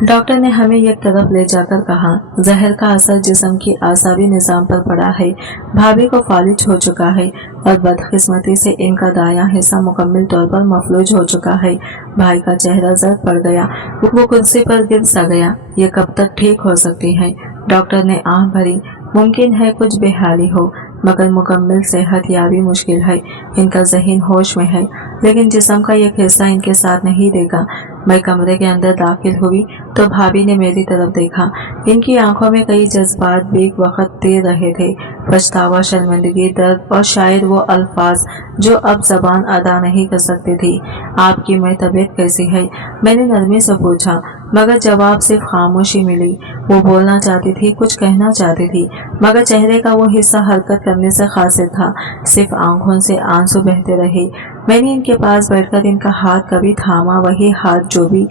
डॉक्टर ने हमें एक तरफ ले जाकर कहा, जहर का असर जिस्म की आसाबी निजाम पर पड़ा है। भाभी को फालिज हो चुका है, और बदकिस्मती से इनका दायां हिस्सा मुकम्मल तौर पर मफलूज हो चुका है। भाई का चेहरा जर्द पड़ गया, वो कुर्सी पर गिर सा गया। ये कब तक ठीक हो सकती है? डॉक्टर ने आंख भरी। मुमकिन है कुछ बेहाली हो, मगर मुकम्मल सेहत याबी मुश्किल है। इनका ज़हन होश में है, लेकिन जिस्म का एक हिस्सा इनके साथ नहीं देगा। मैं कमरे के अंदर दाखिल हुई तो भाभी ने मेरी तरफ देखा। इनकी आंखों में कई जज्बात बेक वक्त तैर रहे थे, पछतावा, शर्मिंदगी, दर्द, और शायद वो अल्फाज जो अब जबान अदा नहीं कर सकती थी। आपकी मैं तबीयत कैसी है? मैंने नरमी से पूछा, मगर जवाब सिर्फ खामोशी मिली। वो बोलना चाहती थी, कुछ कहना चाहती थी, मगर चेहरे का वो हिस्सा हरकत करने से खासिर था। सिर्फ आंखों से आंसू बहते रहे। मैंने इनके पास बैठकर इनका हाथ कभी थामा, वही हाथ जो भी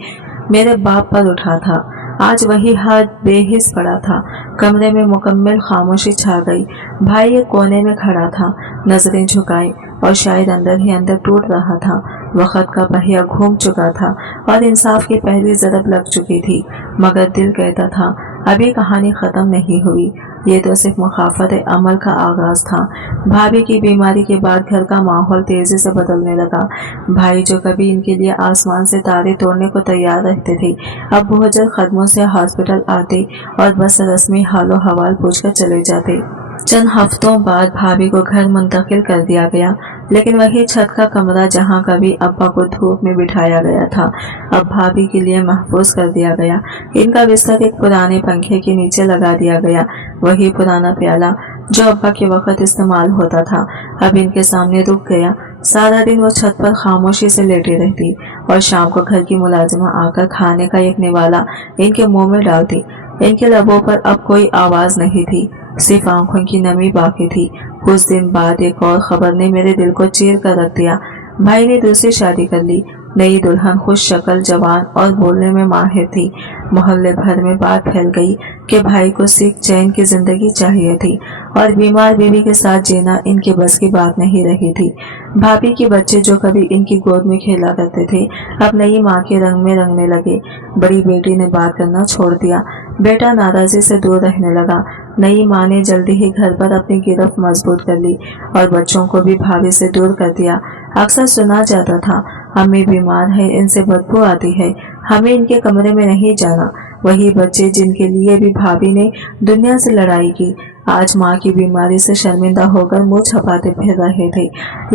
मेरे बाप पर उठा था। आज वही हाथ बेहिस पड़ा था। कमरे में मुकम्मल खामोशी छा गई। भाई एक कोने में खड़ा था, नजरें झुकाए, और शायद अंदर ही अंदर टूट रहा था। वक्त का पहिया घूम चुका था और इंसाफ की पहली ज़रब लग चुकी थी, मगर दिल कहता था अभी कहानी ख़त्म नहीं हुई। ये तो सिर्फ मुखाफत अमल का आगाज था। भाभी की बीमारी के बाद घर का माहौल तेजी से बदलने लगा। भाई जो कभी इनके लिए आसमान से तारे तोड़ने को तैयार रहते थे, अब बहुत जल्द कदमों से हॉस्पिटल आते और बस रस्मी हालो हवाल पूछकर चले जाते। चंद हफ्तों बाद भाभी को घर मुंतकिल कर दिया गया, लेकिन वही छत का कमरा जहां कभी अब्बा को धूप में बिठाया गया था, अब भाभी के लिए महफूज कर दिया गया। इनका बिस्तर एक पुराने पंखे के नीचे लगा दिया गया। वही पुराना प्याला जो अब्बा के वक्त इस्तेमाल होता था, अब इनके सामने रुक गया। सारा दिन वो छत पर खामोशी से लेटी रहती, और शाम को घर की मुलाजिमा आकर खाने का एक निवाला इनके मुंह में डालती। इनके लबों पर अब कोई आवाज नहीं थी, सिर्फ आंखों की नमी बाकी थी। कुछ दिन बाद एक और खबर ने मेरे दिल को चीर कर रख दिया। भाई ने दूसरी शादी कर ली। नई दुल्हन खुश शक्ल, जवान और बोलने में माहिर थी। मोहल्ले भर में बात फैल गई कि भाई को सिख चैन की जिंदगी चाहिए थी, और बीमार बीवी के साथ जीना इनके बस की बात नहीं रही थी। भाभी के बच्चे जो कभी इनकी गोद में खेला करते थे, अब नई माँ के रंग में रंगने लगे। बड़ी बेटी ने बात करना छोड़ दिया, बेटा नाराजी से दूर रहने लगा। नई माँ ने जल्दी ही घर पर अपनी गिरफ्त मजबूत कर ली और बच्चों को भी भाभी से दूर कर दिया। अक्सर सुना जाता था, अम्मी बीमार है, इनसे बदबू आती है, हमें इनके कमरे में नहीं जाना। वही बच्चे जिनके लिए भी भाभी ने दुनिया से लड़ाई की, आज माँ की बीमारी से शर्मिंदा होकर मुंह छपाते फिर रहे थे।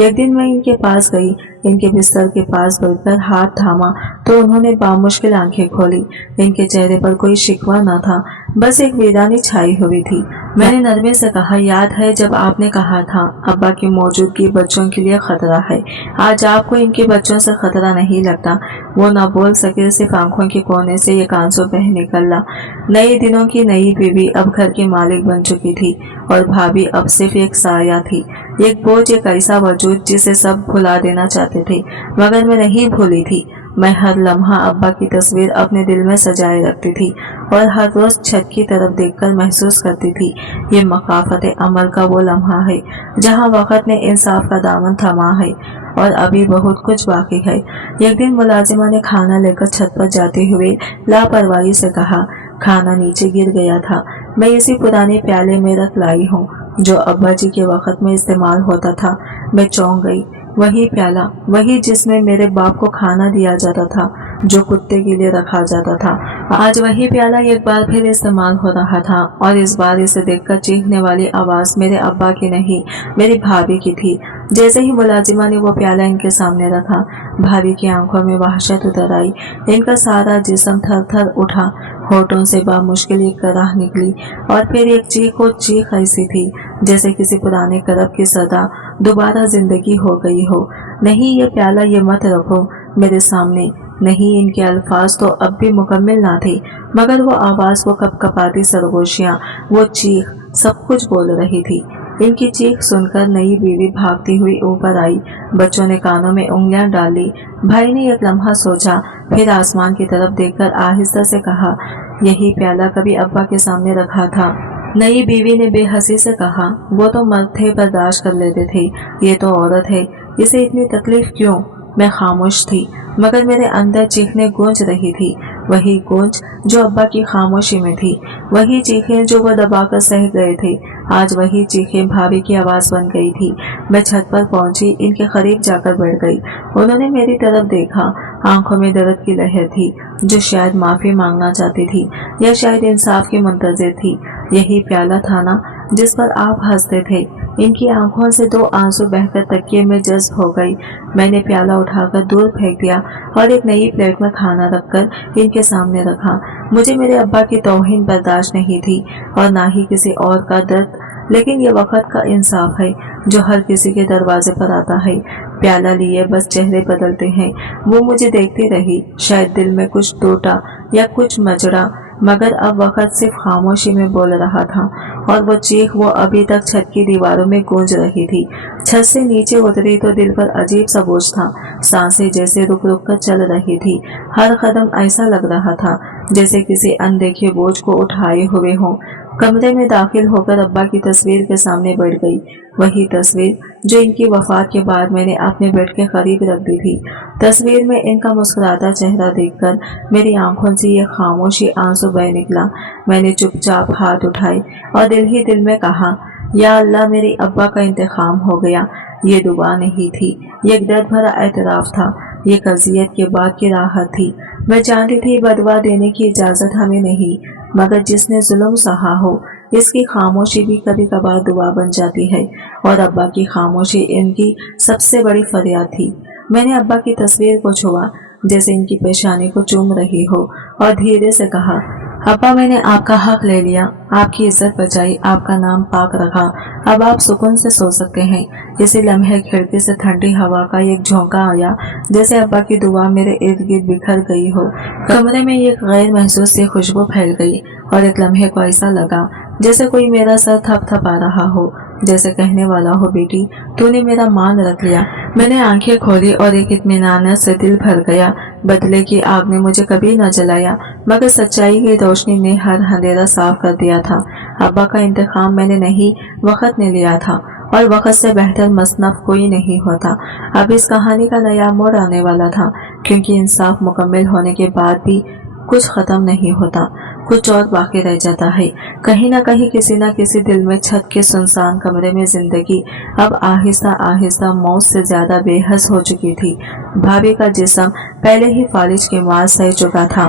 एक दिन मैं इनके पास गई, इनके बिस्तर के पास बैठकर हाथ थामा तो उन्होंने बामुश्किल आंखें खोली। इनके चेहरे पर कोई शिकवा न था, बस एक वीरानी छाई हुई थी। मैंने नरमे से कहा, याद है जब आपने कहा था अब्बा की मौजूदगी बच्चों के लिए खतरा है? आज आपको इनके बच्चों से खतरा नहीं लगता? वो ना बोल सके, सिर्फ आंखों के कोने से एक आंसू बह निकला। नए दिनों की नई बीवी अब घर की मालिक बन चुकी थी, और भाभी अब सिर्फ एक साया थी, एक बोझ, एक ऐसा वजूद जिसे सब भुला देना चाहते थे, मगर मैं नहीं भूली थी। मैं हर लम्हा अब्बा की तस्वीर अपने दिल में सजाए रखती थी, और हर रोज छत की तरफ देखकर महसूस करती थी ये मकाफत अमल का वो लम्हा है जहां वक्त ने इंसाफ का दामन थमा है, और अभी बहुत कुछ बाकी है। एक दिन मुलाजिमा ने खाना लेकर छत पर जाते हुए लापरवाही से कहा, खाना नीचे गिर गया था। मैं इसी पुराने प्याले में रख लाई हूँ जो अब्बा जी के वक्त में इस्तेमाल होता था। मैं चौंक गई। वही प्याला, वही जिसमें मेरे बाप को खाना दिया जाता था, जो कुत्ते के लिए रखा जाता था। आज वही प्याला एक बार फिर इस्तेमाल हो रहा था और इस बार इसे देखकर चीखने वाली आवाज मेरे अब्बा की नहीं, मेरी भाभी की थी। जैसे ही मुलाजिमा ने वो प्याला इनके सामने रखा, भाभी की आंखों में वहशत उतर आई। इनका सारा जिस्म थर थर उठा। होठों से बामुश्किल एक कराह निकली और फिर एक चीख ऐसी थी जैसे किसी पुराने करब की सदा दोबारा जिंदगी हो गई हो। नहीं, ये प्याला ये मत रखो मेरे सामने। नहीं, इनके अल्फाज तो अब भी मुकम्मल ना थे, मगर वो आवाज, वो कपकपाती सरगोशियां, वो चीख सब कुछ बोल रही थी। इनकी चीख सुनकर नई बीवी भागती हुई ऊपर आई। बच्चों ने कानों में उंगलियां डाली। भाई ने एक लम्हा सोचा, फिर आसमान की तरफ देखकर आहिस्ता से कहा, यही प्याला कभी अब्बा के सामने रखा था। नई बीवी ने बेहसी से कहा, वो तो मर्द थे, बर्दाश्त कर लेते थे, ये तो औरत है, इसे इतनी तकलीफ क्यों? मैं खामोश थी, मगर मेरे अंदर चीखें गूंज रही थी। वही गूंज जो अब्बा की खामोशी में थी, वही चीखें जो वो दबाकर सह गए थे, आज वही चीखें भाभी की आवाज बन गई थी। मैं छत पर पहुंची, इनके करीब जाकर बैठ गई। उन्होंने मेरी तरफ देखा। आंखों में दर्द की लहर थी, जो शायद माफी मांगना चाहती थी या शायद इंसाफ की मुंतजिर थी। यही प्याला था ना जिस पर आप हंसते थे। इनकी आंखों से दो आंसू बहकर तकिए में जज्ब हो गई। मैंने प्याला उठाकर दूर फेंक दिया और एक नई प्लेट में खाना रखकर इनके सामने रखा। मुझे मेरे अब्बा की तौहीन बर्दाश्त नहीं थी और ना ही किसी और का दर्द, लेकिन ये वक्त का इंसाफ है जो हर किसी के दरवाजे पर आता है। प्याला लिए बस चेहरे बदलते हैं। वो मुझे देखती रही, शायद दिल में कुछ टूटा या कुछ मजड़ा, मगर अब वक्त सिर्फ खामोशी में बोल रहा था और वो चीख वो अभी तक छत की दीवारों में गूंज रही थी। छत से नीचे उतरी तो दिल पर अजीब सा बोझ था। सांसें जैसे रुक रुक कर चल रही थी। हर कदम ऐसा लग रहा था जैसे किसी अनदेखे बोझ को उठाए हुए हो। कमरे में दाखिल होकर अब्बा की तस्वीर के सामने बैठ गई। वही तस्वीर जो इनकी वफात के बाद मैंने अपने बेड के करीब रख दी थी। तस्वीर में इनका मुस्कुराता चेहरा देखकर मेरी आंखों से ये खामोशी आंसू बह निकला। मैंने चुपचाप हाथ उठाए और दिल ही दिल में कहा, या अल्लाह, मेरे अब्बा का इंतकाम हो गया। ये दुआ नहीं थी, ये दर्द भरा एतराफ था, ये कज़ियत के बाद की राहत थी। मैं जानती थी बदवा देने की इजाजत हमें नहीं, मगर जिसने जुल्म सहा हो, इसकी खामोशी भी कभी कभार दुआ बन जाती है और अब्बा की खामोशी इनकी सबसे बड़ी फरियाद थी। मैंने अब्बा की तस्वीर को छुआ जैसे इनकी पेशानी को चूम रही हो और धीरे से कहा, अब्बा, मैंने आपका हक ले लिया, आपकी इज्जत बचाई, आपका नाम पाक रखा। अब आप सुकून से सो सकते हैं। इसी लम्हे खिड़की से ठंडी हवा का एक झोंका आया, जैसे अब्बा की दुआ मेरे इर्द गिर्द बिखर गई हो। कमरे में एक गैर महसूस सी खुशबू फैल गई और एक लम्हे को ऐसा लगा जैसे कोई मेरा सर थपथपा रहा हो, जैसे कहने वाला हो, बेटी, तूने मेरा मान रख लिया। मैंने आंखें खोली और एक इत्मीनान से दिल भर गया। बदले की आग ने मुझे कभी न जलाया, मगर सच्चाई की रोशनी ने हर अंधेरा साफ कर दिया था। अब्बा का इंतकाम मैंने नहीं, वक्त ने लिया था और वक्त से बेहतर मसनफ कोई नहीं होता। अब इस कहानी का नया मोड़ आने वाला था, क्योंकि इंसाफ मुकम्मल होने के बाद भी कुछ खत्म नहीं होता, कुछ और बाकी रह जाता है। कहीं ना कहीं किसी न किसी दिल में छत के सुनसान कमरे में जिंदगी अब आहिस्ता आहिस्ता मौत से ज्यादा बेहस हो चुकी थी। भाभी का जिस्म पहले ही फालिज के मार सह चुका था,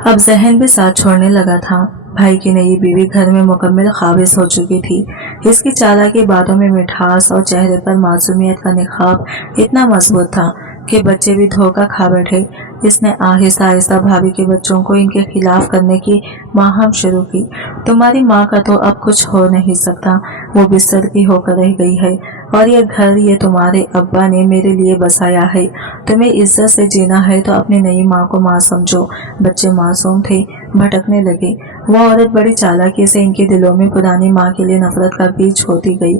अब जहन भी साथ छोड़ने लगा था। भाई की नई बीवी घर में मुकम्मल काबिज हो चुकी थी। इसकी चालाकी बातों में मिठास और चेहरे पर मासूमियत का निखाब इतना मजबूत था कि बच्चे भी धोखा खा बैठे। इसने आहिस्ता आहिस्ता भाभी के बच्चों को इनके खिलाफ करने की माहम शुरू की। तुम्हारी माँ का तो अब कुछ हो नहीं सकता, वो बिस्तर की होकर रह गई है और ये घर ये तुम्हारे अब्बा ने मेरे लिए बसाया है। तुम्हें इज्जत से जीना है तो अपनी नई माँ को माँ समझो। बच्चे मासूम थे, भटकने लगे। वो औरत बड़ी चालाकी से इनके दिलों में पुरानी माँ के लिए नफरत का बीज होती गई।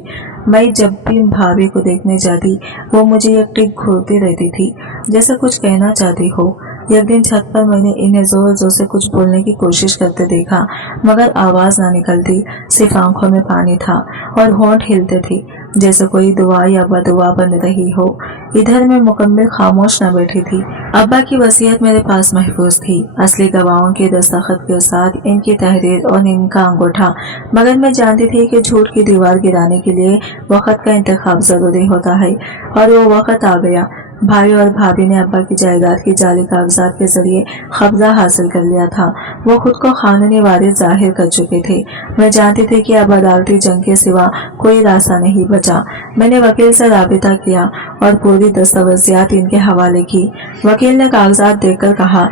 मैं जब भी भाभी को देखने जाती, वो मुझे एक टिक घूरती रहती थी, जैसे कुछ कहना चाहती हो। एक दिन छत पर मैंने इन्हें जोर जोर से कुछ बोलने की कोशिश करते देखा, मगर आवाज ना निकलती, सिर्फ आंखों में पानी था और होंठ हिलते थे जैसे कोई दुआ या बदुआ बन रही हो। इधर मैं मुकम्मल खामोश न बैठी थी। अब्बा की वसीयत मेरे पास महफूज थी, असली गवाहों के दस्तखत के साथ, इनकी तहरीर और इनका अंगूठा, मगर मैं जानती थी कि झूठ की दीवार गिराने के लिए वक्त का इंतखाब जरूरी होता है, और वो वक्त आ गया। भाई और भाभी ने अब्बा की जायदाद की जाली कागजात के जरिए कब्जा हासिल कर लिया था। वो खुद को कानूनी वारिस जाहिर कर चुके थे। मैं जानती थी कि अब अदालती जंग के सिवा कोई रास्ता नहीं बचा। मैंने वकील से राबिता किया और पूरी दस्तावेजियात इनके हवाले की। वकील ने कागजात देखकर कहा,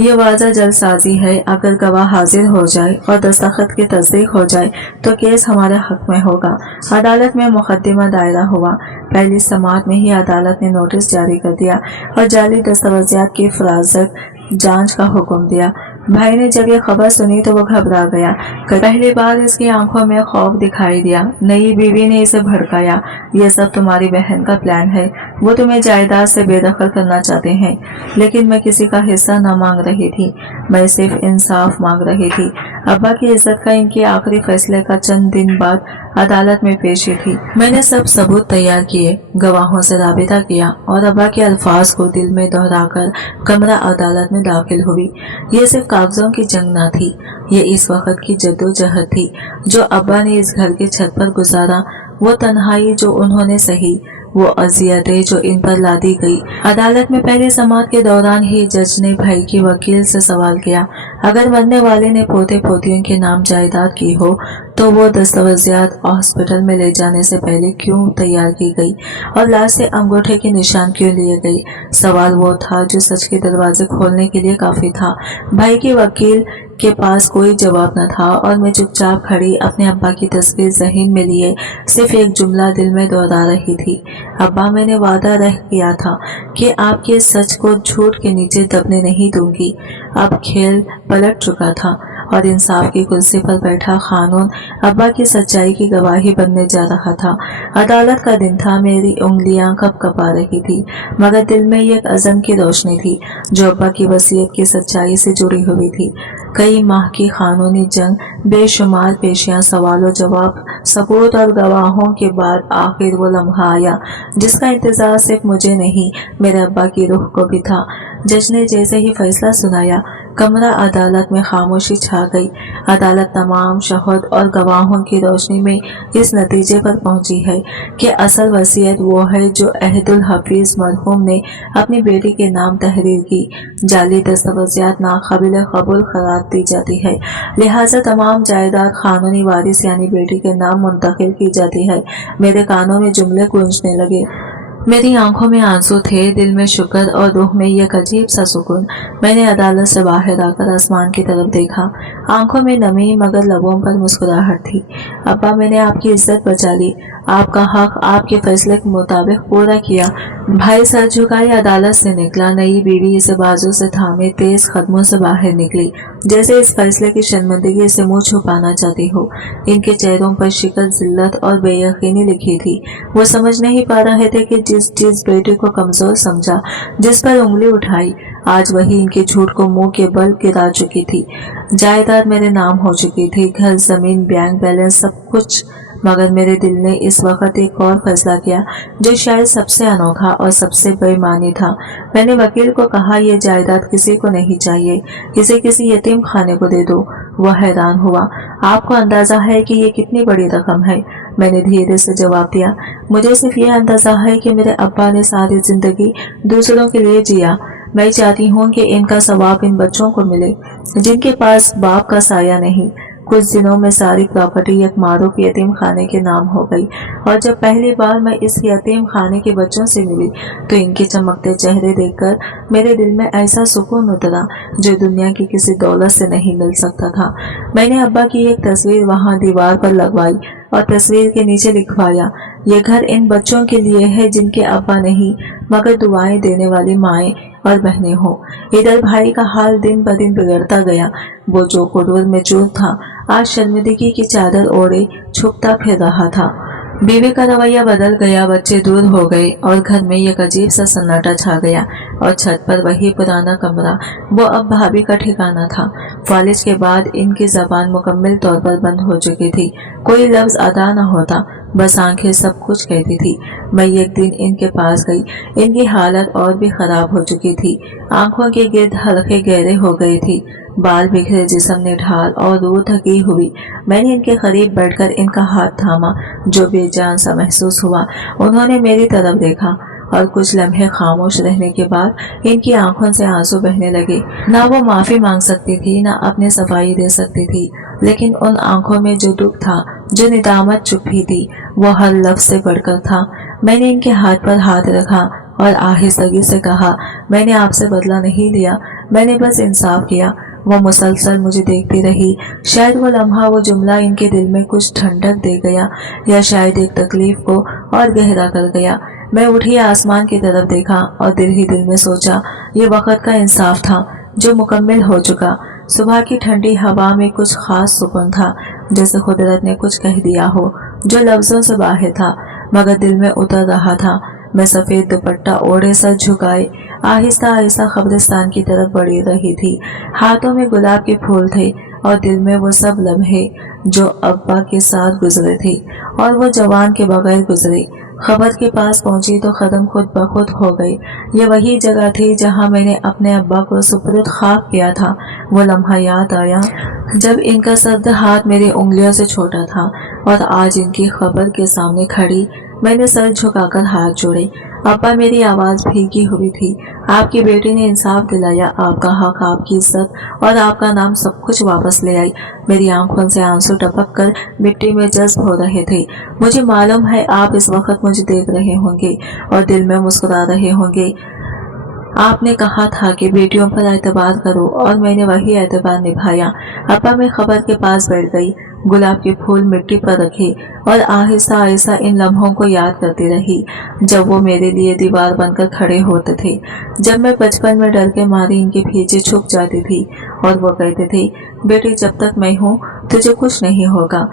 ये वाज़ा जल्दसाजी है। अगर गवाह हाजिर हो जाए और दस्तखत की तस्दीक हो जाए तो केस हमारे हक में होगा। अदालत में मुकदमा दायरा हुआ। पहली समाअत में ही अदालत ने नोटिस जारी कर दिया और जाली दस्तावेजात की फराजत जांच का हुक्म दिया। भाई ने जब ये खबर सुनी तो वो घबरा गया। पहली बार इसकी आंखों में खौफ दिखाई दिया। नई बीवी ने इसे भड़काया, ये सब तुम्हारी बहन का प्लान है, वो तुम्हें जायदाद से बेदखल करना चाहते हैं। लेकिन मैं किसी का हिस्सा न मांग रही थी, मैं सिर्फ इंसाफ मांग रही थी। अब्बा की इज्जत का इनके आखिरी फैसले का चंद दिन बाद अदालत में पेशी थी। मैंने सब सबूत तैयार किए, गवाहों से राबिता किया और अब्बा के अल्फाज को दिल में दोहराकर कमरा अदालत में दाखिल हुई। ये सिर्फ कागजों की जंग न थी, ये इस वक्त की जद्दोजहद थी। जो अब्बा ने इस घर के छत पर गुजारा, वो तन्हाई जो उन्होंने सही, वो अजियतें जो इन पर लादी गई। अदालत में पहली समाअत के दौरान ही जज ने भाई की वकील से सवाल किया, अगर मरने वाले ने पोते पोतियों के नाम जायदाद की हो तो वो दस्तावेजात हॉस्पिटल में ले जाने से पहले क्यों तैयार की गई और लाश से अंगूठे के निशान क्यों लिए गए। सवाल वो था जो सच के दरवाजे खोलने के लिए काफी था। भाई के वकील के पास कोई जवाब न था और मैं चुपचाप खड़ी अपने अब्बा की तस्वीर ज़हन में लिए सिर्फ एक जुमला दिल में दोहरा रही थी, अब्बा मैंने वादा रह किया था कि आपके सच को झूठ के नीचे दबने नहीं दूंगी। अब खेल पलट चुका था और इंसाफ की कुर्सी पर बैठा कानून अब्बा की सच्चाई की गवाही बनने जा रहा था। अदालत का दिन था, मेरी उंगलियां कपकपा रही थी, मगर दिल में एक अज़म की रोशनी थी जो अब्बा की वसीयत की सच्चाई से जुड़ी हुई थी। कई माह की कानूनी जंग, बेशुमार पेशियां, सवालों जवाब, सबूत और गवाहों के बाद आखिर वो लम्हा आया जिसका इंतजार सिर्फ मुझे नहीं, मेरे अब्बा की रूह को भी था। जज ने जैसे ही फैसला सुनाया, कमरा अदालत में खामोशी छा गई। अदालत तमाम शहद और गवाहों की रोशनी में इस नतीजे पर पहुंची है कि असल वसीयत वो है जो अहदुल हफीज मरहूम ने अपनी बेटी के नाम तहरीर की। जाली दस्तावेजात नाकाबिल कबूल करार दी जाती है, लिहाजा तमाम जायदाद कानूनी वारिस यानी बेटी के नाम मुंतकिल की जाती है। मेरे कानों में जुमले गूंजने लगे, मेरी आंखों में आंसू थे, दिल में शुक्र और रूह में एक अजीब सा सुकून। मैंने अदालत से बाहर आकर आसमान की तरफ देखा, आंखों में नमी मगर लबों पर मुस्कुराहट थी। अब्बा मैंने आपकी इज्जत बचा ली, आपका हक आपके फैसले के मुताबिक पूरा किया। भाई सर झुकाए अदालत से निकला। नई बीवी इसे बाजू से थामे तेज कदमों से बाहर निकली, जैसे इस फैसले की शर्मिंदगी से मुंह छुपाना चाहती हो। इनके चेहरों पर शिकत, जिल्लत और बेयकीनी लिखी थी। वो समझ नहीं पा रहे थे कि जिस चीज बेटे को कमजोर समझा, जिस पर उंगली उठाई, आज वही इनके झूठ को मुंह के बल गिरा चुकी थी। जायदाद मेरे नाम हो चुकी थी, घर, जमीन, बैंक बैलेंस, सब कुछ। मगर मेरे दिल ने इस वक्त एक और फैसला किया जो शायद सबसे अनोखा और सबसे बेईमानी था। मैंने वकील को कहा, यह जायदाद किसी को नहीं चाहिए, इसे किसी यतीम खाने को दे दो। वह हैरान हुआ, आपको अंदाजा है कि ये कितनी बड़ी रकम है? मैंने धीरे से जवाब दिया, मुझे सिर्फ ये अंदाजा है कि मेरे अब्बा ने सारी जिंदगी दूसरों के लिए जिया। मैं चाहती हूँ कि इनका सवाब इन बच्चों को मिले जिनके पास बाप का साया नहीं। कुछ दिनों में सारी प्रॉपर्टी एक मारूफ यतीम खाने के नाम हो गई, और जब पहली बार मैं इस यतीम खाने के बच्चों से मिली तो इनके चमकते चेहरे देखकर मेरे दिल में ऐसा सुकून उतरा जो दुनिया की किसी दौलत से नहीं मिल सकता था। मैंने अब्बा की एक तस्वीर वहां दीवार पर लगवाई और तस्वीर के नीचे लिखवाया, ये घर इन बच्चों के लिए है जिनके अब्बा नहीं मगर दुआएं देने वाली माएं और बहनें हों। इधर भाई का हाल दिन ब दिन बिगड़ता गया। वो जो गुरूर में चूर था, आज शर्मिंदगी की चादर ओढ़े छुपता फिर रहा था। बीवी का रवैया बदल गया, बच्चे दूर हो गए और घर में एक अजीब सा सन्नाटा छा गया। और छत पर वही पुराना कमरा, वो अब भाभी का ठिकाना था। कॉलेज के बाद इनकी जबान मुकम्मल तौर पर बंद हो चुकी थी। कोई लफ्ज अदा न होता, बस आंखें सब कुछ कहती थी। मैं एक दिन इनके पास गई। इनकी हालत और भी खराब हो चुकी थी। आंखों के गिर्द हल्के गहरे हो गए थे, बाल बिखरे, जिस्म निढाल और रूह थकी हुई। मैंने इनके करीब बैठकर इनका हाथ थामा, जो बेजान सा महसूस हुआ। उन्होंने मेरी तरफ देखा और कुछ लम्हे खामोश रहने के बाद इनकी आंखों से आंसू बहने लगे। ना वो माफी मांग सकती थी, ना अपनी सफाई दे सकती थी, लेकिन उन आंखों में जो दुख था, जो निदामत चुपी थी, वो हर लफ्ज से बढ़कर था। मैंने इनके हाथ पर हाथ रखा और आहिस्तगी से कहा, मैंने आपसे बदला नहीं लिया, मैंने बस इंसाफ किया। वो मुसलसल मुझे देखती रही। शायद वो लम्हा, वो जुमला इनके दिल में कुछ ठंडक दे गया, या शायद एक तकलीफ को और गहरा कर गया। मैं उठी, आसमान की तरफ देखा और दिल ही दिल में सोचा, ये वक्त का इंसाफ था जो मुकम्मल हो चुका। सुबह की ठंडी हवा में कुछ खास सुकून था, जैसे कुदरत ने कुछ कह दिया हो जो लफ्जों से बाहर था मगर दिल में उतर रहा था। मैं सफेद दुपट्टा ओढ़े, सर झुकाए, आहिस्ता आहिस्ता कब्रिस्तान की तरफ बढ़ी रही थी। हाथों में गुलाब के फूल थे और दिल में वो सब लम्हे जो अब्बा के साथ गुजरे थे और वो जवान के बगैर गुजरे। खबर के पास पहुंची तो कदम खुद ब खुद हो गए। ये वही जगह थी जहां मैंने अपने अब्बा को सुपुर्द खाक किया था। वो लम्हा याद आया जब इनका सर्द हाथ मेरी उंगलियों से छोटा था और आज इनकी खबर के सामने खड़ी। मैंने सर झुकाकर हाथ जोड़े। अब्बा, मेरी आवाज भीगी हुई थी। आपकी बेटी ने इंसाफ दिलाया, आपका हक, आपकी इज्जत और आपका नाम सब कुछ वापस ले आई। मेरी आंखों से आंसू टपक कर मिट्टी में जज्ब हो रहे थे। मुझे मालूम है आप इस वक्त मुझे देख रहे होंगे और दिल में मुस्कुरा रहे होंगे। आपने कहा था कि बेटियों पर एतबार करो और मैंने वही एतबार निभाया। अब्बा, मैं खबर के पास बैठ गई, गुलाब के फूल मिट्टी पर रखे और आहिस्ता आहिस्ता इन लम्हों को याद करती रही जब वो मेरे लिए दीवार बनकर खड़े होते थे। जब मैं बचपन में डर के मारे इनके पीछे छुप जाती थी और वो कहते थे, बेटी जब तक मैं हूँ तुझे कुछ नहीं होगा।